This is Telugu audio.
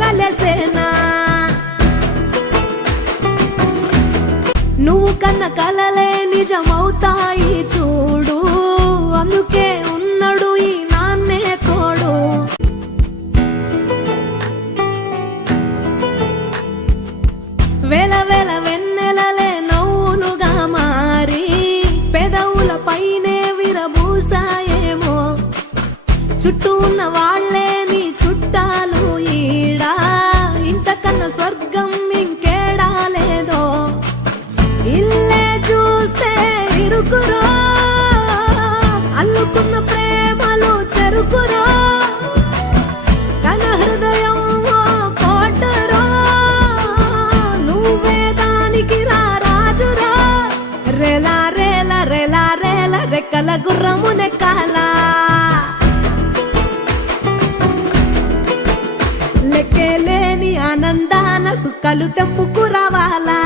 కలిసేనా నువ్వు కన్న కలలే నిజమవుతాయి చూడు అందుకే ఉన్నాడు ఈ నాన్నే తోడు వేల వేల వెన్నెలలే నవ్వులుగా మారి పెదవుల పైనే విరబూసాయేమో చుట్టూ ఉన్న వాళ్లే నీ చుట్టాలు ఈడా ఇంతకన్నా స్వర్గం ఇంకేడా లేదో ఇల్లే చూస్తే ఇరుకురో అల్లుకున్న ప్రేమలు చెరుకురో తన హృదయం కోటరో నువ్వే దానికి రాజురా రేలా రేలా రేలా రేల రెక్కల గుర్రము నెక్కాలా లెక్కేలేని ఆనందాన సుక్కలు తెంపుకు రావాలా